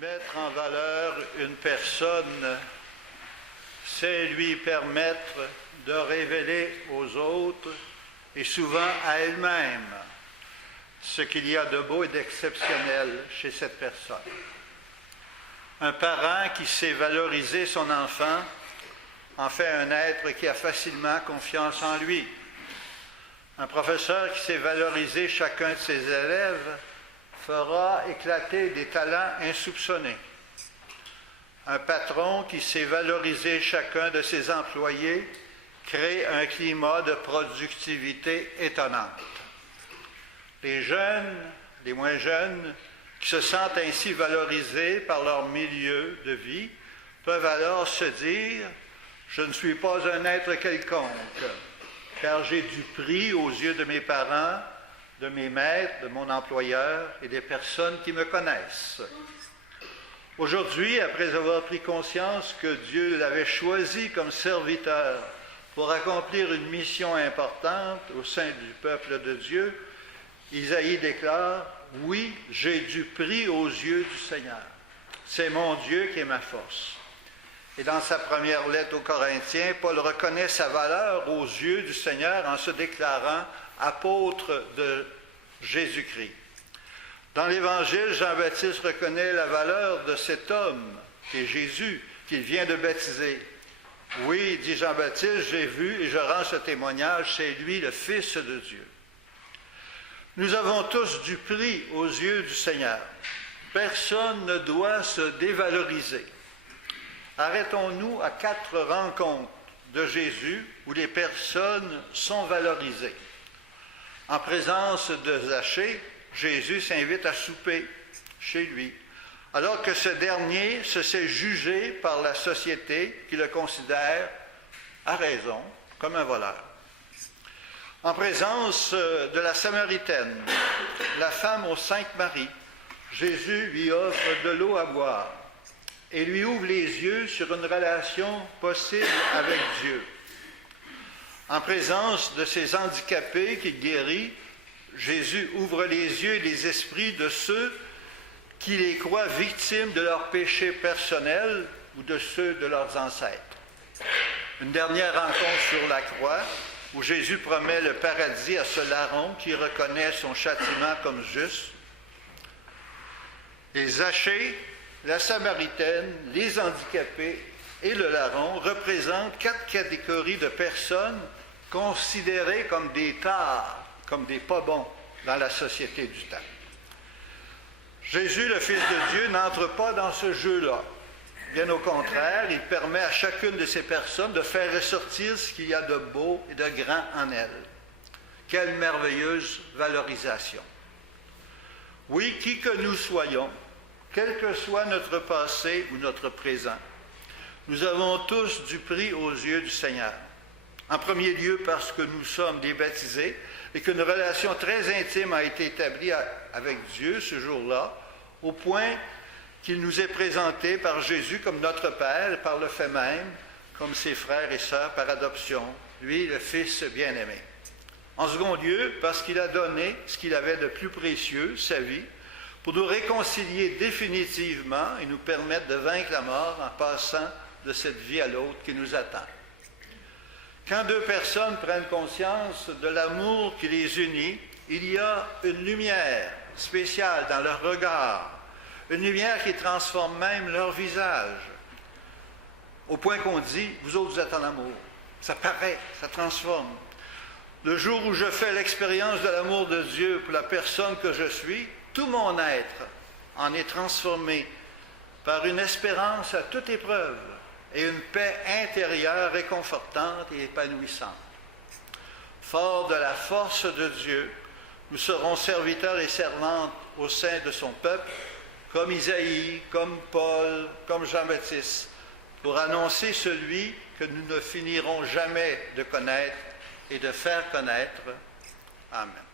Mettre en valeur une personne, c'est lui permettre de révéler aux autres et souvent à elle-même ce qu'il y a de beau et d'exceptionnel chez cette personne. Un parent qui sait valoriser son enfant en fait un être qui a facilement confiance en lui. Un professeur qui sait valoriser chacun de ses élèves fera éclater des talents insoupçonnés. Un patron qui sait valoriser chacun de ses employés crée un climat de productivité étonnante. Les jeunes, les moins jeunes, qui se sentent ainsi valorisés par leur milieu de vie, peuvent alors se dire « Je ne suis pas un être quelconque, car j'ai du prix aux yeux de mes parents, de mes maîtres, de mon employeur et des personnes qui me connaissent. » Aujourd'hui, après avoir pris conscience que Dieu l'avait choisi comme serviteur pour accomplir une mission importante au sein du peuple de Dieu, Isaïe déclare « Oui, j'ai du prix aux yeux du Seigneur. C'est mon Dieu qui est ma force. » Et dans sa première lettre aux Corinthiens, Paul reconnaît sa valeur aux yeux du Seigneur en se déclarant apôtre de Jésus-Christ. Dans l'Évangile, Jean-Baptiste reconnaît la valeur de cet homme, qui est Jésus, qu'il vient de baptiser. Oui, dit Jean-Baptiste, j'ai vu et je rends ce témoignage, c'est lui le Fils de Dieu. Nous avons tous du prix aux yeux du Seigneur. Personne ne doit se dévaloriser. Arrêtons-nous à 4 rencontres de Jésus où les personnes sont valorisées. En présence de Zachée, Jésus s'invite à souper chez lui, alors que ce dernier se sait jugé par la société qui le considère, à raison, comme un voleur. En présence de la Samaritaine, la femme aux 5 maris, Jésus lui offre de l'eau à boire et lui ouvre les yeux sur une relation possible avec Dieu. En présence de ces handicapés qu'il guérit, Jésus ouvre les yeux et les esprits de ceux qui les croient victimes de leurs péchés personnels ou de ceux de leurs ancêtres. Une dernière rencontre sur la croix où Jésus promet le paradis à ce larron qui reconnaît son châtiment comme juste. Et Zachée, la Samaritaine, les handicapés et le larron représentent 4 catégories de personnes considérées comme des tares, comme des pas bons dans la société du temps. Jésus, le Fils de Dieu, n'entre pas dans ce jeu-là. Bien au contraire, il permet à chacune de ces personnes de faire ressortir ce qu'il y a de beau et de grand en elles. Quelle merveilleuse valorisation! Oui, qui que nous soyons, quel que soit notre passé ou notre présent, nous avons tous du prix aux yeux du Seigneur. En premier lieu parce que nous sommes des baptisés et qu'une relation très intime a été établie avec Dieu ce jour-là, au point qu'il nous est présenté par Jésus comme notre Père, et par le fait même, comme ses frères et sœurs par adoption, lui, le Fils bien-aimé. En second lieu, parce qu'il a donné ce qu'il avait de plus précieux, sa vie, pour nous réconcilier définitivement et nous permettre de vaincre la mort en passant de cette vie à l'autre qui nous attend. Quand 2 personnes prennent conscience de l'amour qui les unit, il y a une lumière spéciale dans leur regard, une lumière qui transforme même leur visage, au point qu'on dit « vous autres, vous êtes en amour ». Ça paraît, ça transforme. Le jour où je fais l'expérience de l'amour de Dieu pour la personne que je suis, tout mon être en est transformé par une espérance à toute épreuve et une paix intérieure réconfortante et épanouissante. Fort de la force de Dieu, nous serons serviteurs et servantes au sein de son peuple, comme Isaïe, comme Paul, comme Jean-Baptiste, pour annoncer celui que nous ne finirons jamais de connaître et de faire connaître. Amen.